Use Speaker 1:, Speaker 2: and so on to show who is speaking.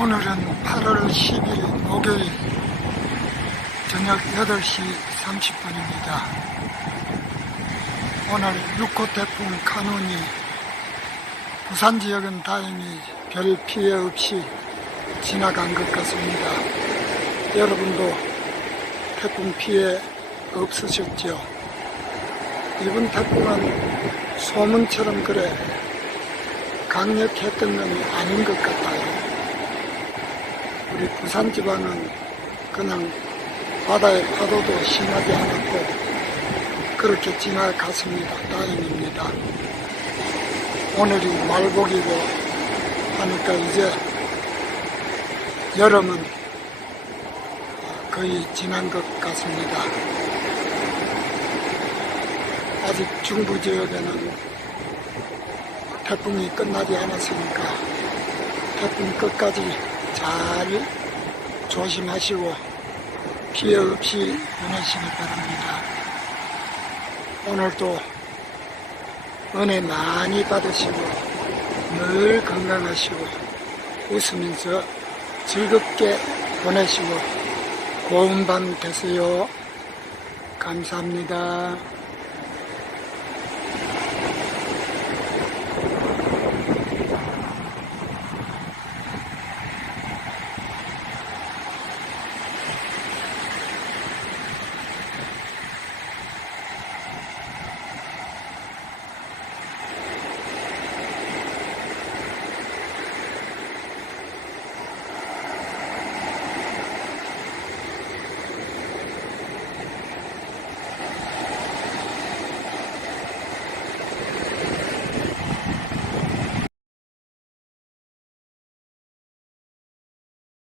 Speaker 1: 오늘은 8월 10일 목요일 저녁 8시 30분입니다. 오늘 6호 태풍 카눈이 부산 지역은 다행히 별 피해 없이 지나간 것 같습니다. 여러분도 태풍 피해 없으셨죠? 이번 태풍은 소문처럼 그래 강력했던 건 아닌 것 같아요. 우리 부산 지방은 그냥 바다의 파도도 심하지 않았고 그렇게 지나갔습니다. 다행입니다. 오늘이 말복이고 하니까 이제 여름은 거의 지난 것 같습니다. 아직 중부 지역에는 태풍이 끝나지 않았으니까 태풍 끝까지 잘 조심하시고 피해 없이 보내시기 바랍니다. 오늘도 은혜 많이 받으시고 늘 건강하시고 웃으면서 즐겁게 보내시고 고운 밤 되세요. 감사합니다.